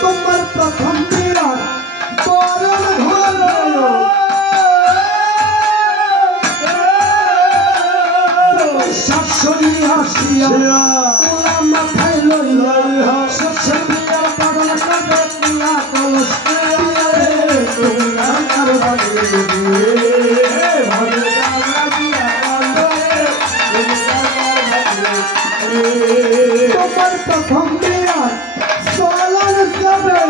তোমার প্রথম বিরাট বরণ হলো শাশুড়ি আসিয়া ওরা মাথায় লইয়া শ্বশুর বিয়ার বরণ করে দিয়া কলস তুমি আমার বাড়ি তোমার প্রথম বিরাট চলন যাবে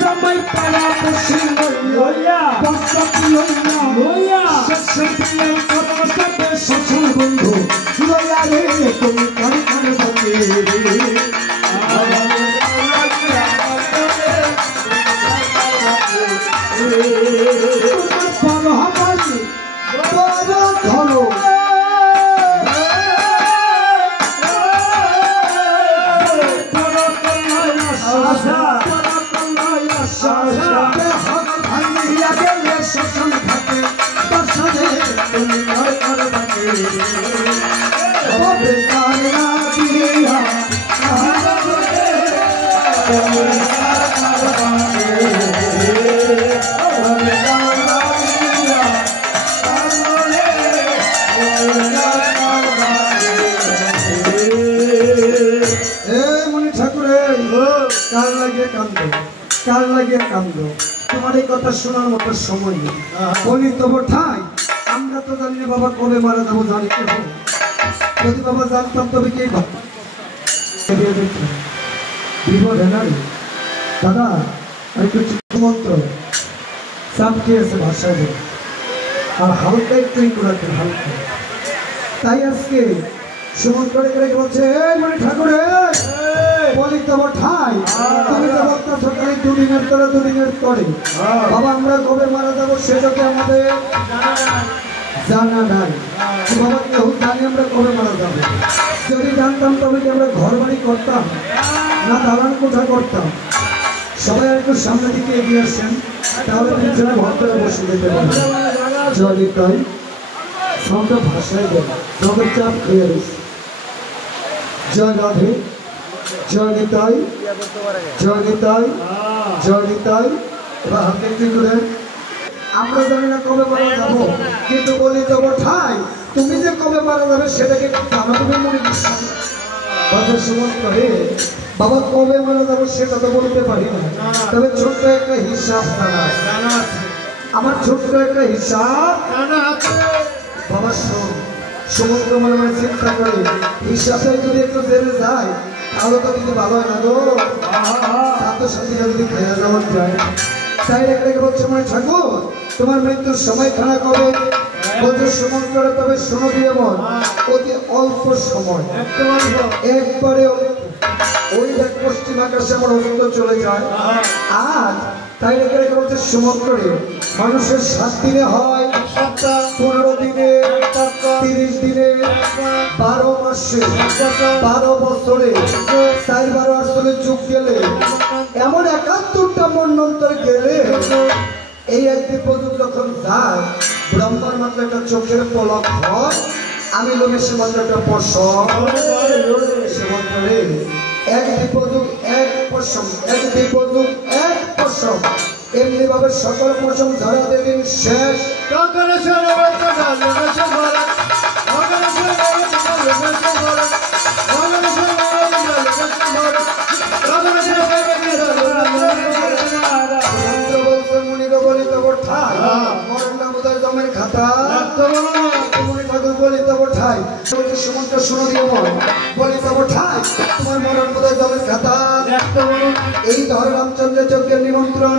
জামাই পাড়া বসে লইয়া বসতি লইয়া শ্বশুর বিয়ার বরণ করে শ্বশুর বন্ধু লইয়া রে তুমি কার কার বাকি কার লাগিয়ে কান্দো তোমার এই কথা শোনার মতো সময় নেই বলি তবু ঠাই আমরা তো জানি বাবা কবে মারা যাবো জানি যদি বাবা জানতাম তবে কে বিপদ নাই দাদা একটু মন্ত্র চাপ খেয়েছে ভাষায় আর হালকা একটু করাতে হালকা তাই আজকে সুমন্ত্র বলছে মানে ঠাকুরে বলি তো ঠাই তুমি যে বলতেছ তাই দুদিনের তরে বাবা আমরা কবে মারা যাবো সেটাকে আমাদের জানা নাই বাবা কেউ জানি আমরা কবে মারা যাবো যদি জানতাম তবে কি আমরা ঘর বাড়ি করতাম না দালান কোঠা করতাম সবাই একটু সামনের দিকে এগিয়ে আসছেন তাহলে পিছনে ভক্তরা বসে যেতে পারবে যদি তাই সবটা ভাষায় দেয় সবের চাপ খেয়ে রয়েছে জয় রাধে জয় নিতাই জয় নিতাই জয় নিতাই এবার হাতে একটু করে আমরা জানি না কবে মারা যাবো কিন্তু বলি তবু ঠাই তুমি যে কবে মারা যাবে সেটাকে জানো তুমি মনে বিশ্বাস বাবার সময় করে বাবা কবে মারা যাবো সেটা তো বলতে পারি না তবে ছোট্ট একটা হিসাব জানা আছে আমার ছোট্ট একটা হিসাব জানা আছে বাবা শোন সমুদ্র মনে মনে চিন্তা করে হিসাবে যদি একটু জেনে যায় তাহলে তো কিন্তু ভালো হয় না গো ছাত্রছাত্রীরা যদি খেয়ে যাওয়া যায় তাই রেখে বলছে মানে ঠাকুর তোমার মৃত্যুর সময় খানা কবে বলছে সমুদ্র তবে শোনো দিয়ে বল অতি অল্প সময় একবারে ওই দেখ পশ্চিম আকাশে আমার অস্ত চলে যায় আর তাই রেখে বলছে সমুদ্রে মানুষের 7 দিনে হয় 15 দিনে 30 দিনে 12 মাসে 12 বছরে 4-12 আসলে যুগ গেলে এমন 71টা মন্বন্তর গেলে এই একদিন পর্যন্ত যখন যায় ব্রহ্মার মাত্র একটা চোখের পলক হয় আমি লোকের সে মাত্র একটা পশম সে মন্ত্রে একদিন পর্যন্ত এক পশম একদিন পর্যন্ত এক পশম এমনি ভাবে সকল পশম ধরা দেবেন শেষ এই ধর রামচন্দ্র যজ্ঞের নিমন্ত্রণ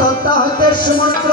তত্ত্বা হইতে সুমন্ত্র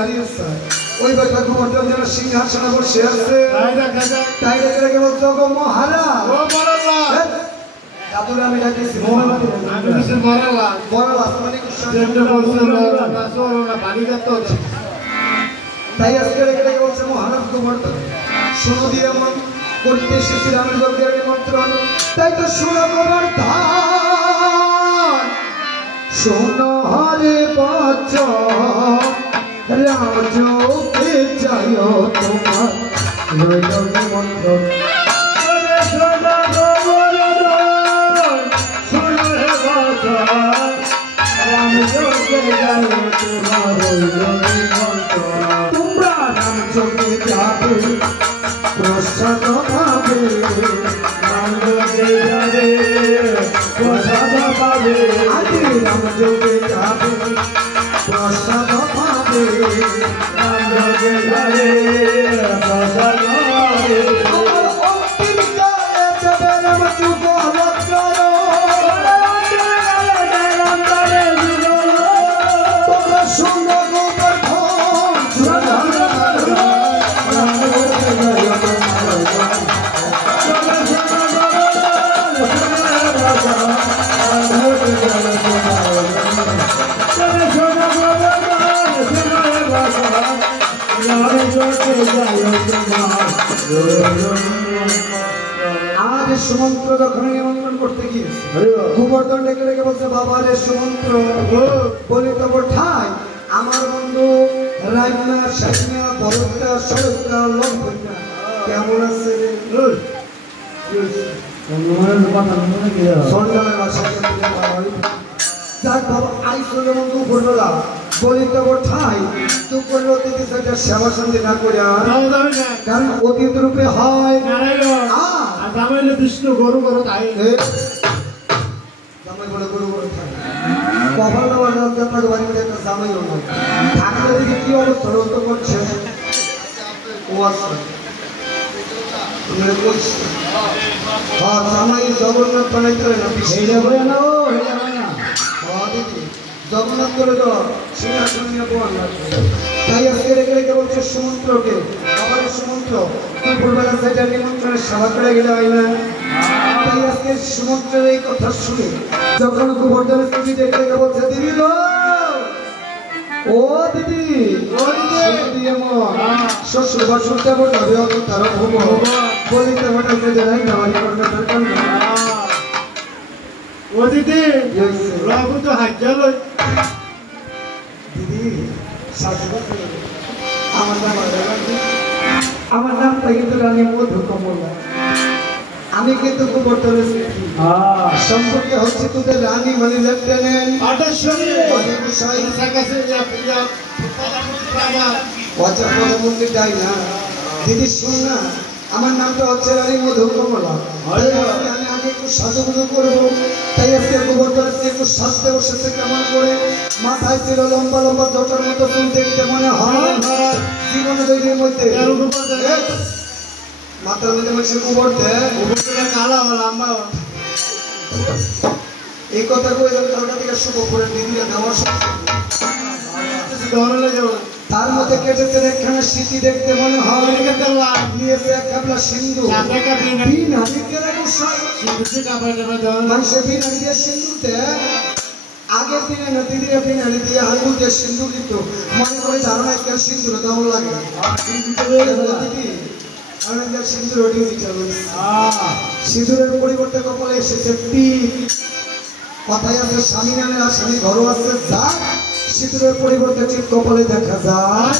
হারিয়েছে ওই বেটা গোবর্ধন যেন সিংহাসনে বসে আছে তাই রেখে বলছো গো মহারাজ দাদুরা আমি ডাকিছি তাই আজকে রেখে বলছে মহারাজ গোবর্ধন শোনো দিয়ে এমন করতে এসেছি রামের যজ্ঞের নিমন্ত্রণ তাই তো শোনো গোবর্ধন শোনো হরে বচন রাজকে যায় তোমার রইল নিমন্ত্রণ তোমরা রাম যোগে যাবে প্রসাদ পাবে রাম যোগে যাবে প্রসাদ পাবে আগে রাম যোগে যাবে প্রসাদ পাবে রাম যোগে যাবে প্রসাদ পাবে আমার অন্তিম কালে যাবে রাম যুগ লক্ষণ তোমরা শোনো আজ সুমন্ত্র যখন নিমন্ত্রণ করতে গিয়েছে গোবর্ধন ডেকে ডেকে বলছে বাবা রে সুমন্ত্র বলি তব ঠাই আমার বন্ধু রাইনা শাইনা বরদটা সরদটা লম্বটা কেমন আছে সন্ধ্যাবেলা বাসায় যাক বাবা আইসো বন্ধু বললা বলি তব ঠাই তো করলো অতিথি সেটা সেবা সন্ধি না করে কারণ অতীত রূপে হয় বিষ্ণু গরু গরু তাই জামাই বলে গরু গরু থাকে কপাল দেওয়ার যাত্রা বাড়ি মধ্যে একটা জামাইও নয় ঠাকুরের দিকে কি অবস্থা রোধ করছে ও আছে জামাই জগন্নাথ বানাইতে হয় না জগন্নাথ করে তো সিংহাসন নিয়ে প্রমাণ লাগবে তাই আজকে রেখে রেখে বলছে সমুদ্রকে আবার সমুদ্র দুপুরবেলা সেটা নিমন্ত্রণের সেবা করে গেলে হয় না তাই আজকে সমুদ্রের এই কথা শুনে যখন গোবর্ধনের স্ত্রী রেখে রেখে বলছে দিদি গো ও দিদি দিদি এমন শ্বশুর বা শুনতে বলবে অত তারা ভোগ বলিতে বলতে যে নাই না বাড়ি করবে দরকার না ও দিদি রাবু তো হাজ্জা লই দিদি আমার নামটা কিন্তু রানী মধু কমলা আমি কিন্তু গোবর্ধনের স্ত্রী সম্পর্কে হচ্ছে তোদের রানী মানে লেফটেন্যান্ট প্রধানমন্ত্রী তাই না দিদি শোন না আমার নামটা হচ্ছে রানী মধু কমলা আমি আগে একটু সাজুগুজু করবো তাই আজকে গোবর্ধনের একটু সাজতে বসেছে কেমন করে মাথায় ছিল লম্বা লম্বা জটার মতো চুল দেখতে মনে হয় জীবনে তৈরির মধ্যে মাথার মধ্যে বলছে গোবর্ধন কালা হলো আমরা এই কথা কই কালকা থেকে শুভ করে দিদিরা দেওয়ার তার মধ্যে কেটেছে একখানা স্মৃতি দেখতে মনে হয় নিয়েছে এক কাপলা সিন্ধু মানুষের বিনারি দিয়ে সিন্ধু দেয় আগের দিনে না দিদিরা বিনারি দিয়ে আঙুল দিয়ে সিন্ধু দিত মনে করে ধারণা একটা সিন্ধুর কেমন লাগে সিঁদুরের পরিবর্তে কপালে এসেছে কথায় আছে স্বামী নামের আর স্বামী ঘরও আছে যা সিঁদুরের পরিবর্তে ঠিক কপালে দেখা যায়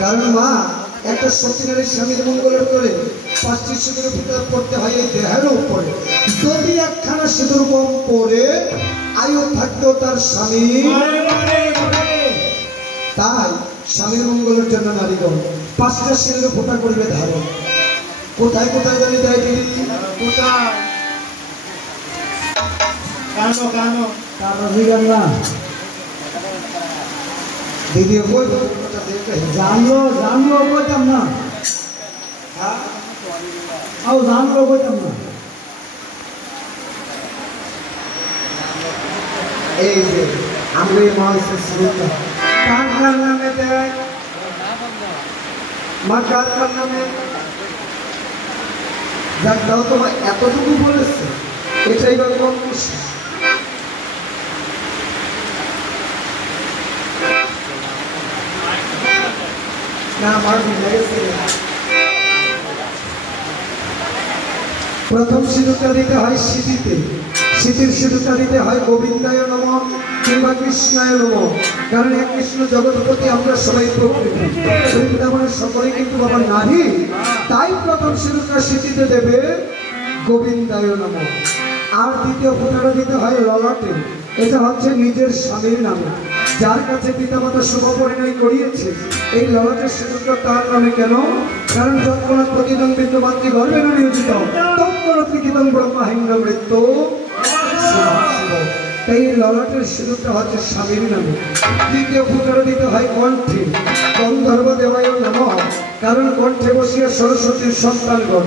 কারণ মা একটা সতীনারীর স্বামীর মঙ্গলের করে 5টি সিঁদুরের ভিতরে পড়তে হয় এই দেহের উপরে যদি একখানা সিঁদুর কম পরে আয়ু থাকতো তার স্বামী তাই স্বামীর মঙ্গলের জন্য নারীগণ 5টা সিঁদুর ফোঁটা করবে ধারণ কোথায় কোথায় জানি দেয় দিদি কোথায় কানো কানো কানো দিগান না দিদি কই জানলো জানলো কইতাম না হ্যাঁ আও জানলো কইতাম না এই যে আমরা মা হইছে শ্রোতা কার কার নামে দেয়? মা কার কার নামে? যাক দাও তোমার এতটুকু বলেছে, এটাই বা কম খুশি। না আমার লেগেছে। প্রথম সিঁদুরটা দিতে হয় সিঁথিতে, সিঁথির সিঁদুরটা দিতে হয় গোবিন্দায় নমঃ কিংবা কৃষ্ণায় নমঃ। কারণ এক কৃষ্ণ জগৎপতি, আমরা সবাই প্রকৃতি, বৃন্দাবনের সকলে কিন্তু বাবা নারী। তাই প্রথম সিঁদুরটা সিঁথিতে দেবে গোবিন্দায় নমঃ। আর দ্বিতীয় ফোঁটাটা দিতে হয় ললাটে, এটা হচ্ছে নিজের স্বামীর নামে, যার কাছে পিতামাতা শুভ পরিণয় করিয়েছে। এই ললাটের সিঁদুরটা তার নামে কেন? কারণ যৎক্ষণাৎ প্রতিদিন বিন্দুমাত্রী গর্ভে না নিয়োজিত তৎপরত্রিকিতং ব্রহ্মাহিন্দ্র মৃত্যু। এই ললাটের সিঁদুরটা হচ্ছে স্বামীর নামে। দ্বিতীয় ফোঁটাটা দিতে হয় কণ্ঠে, গন্ধর্ব দেবায় নমঃ। কারণ কণ্ঠে বসিয়া সরস্বতীর সন্তানগণ,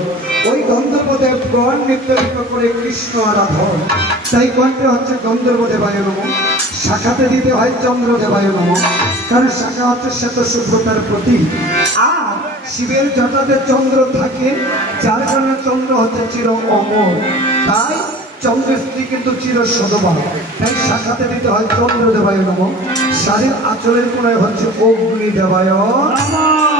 ওই গন্ধর্ব দেবগণ নিত্য করে কৃষ্ণ আরাধন। তাই কণ্ঠে হচ্ছে গন্ধর্ব দেবায় নমঃ। শাখাতে দিতে হয় চন্দ্র দেবায় নমঃ, কারণ শাখা হচ্ছে শ্বেত শুভ্রতার প্রতীক। আর শিবের জটাতে চন্দ্র থাকে, যার কারণে চন্দ্র হচ্ছে চির অমর। তাই চন্দ্রের স্ত্রী কিন্তু চির সদবা। তাই শাখাতে দিতে হয় চন্দ্র দেবায় নমঃ। শাড়ির আঁচলের কোণায় হচ্ছে অগ্নি দেবায় নমঃ।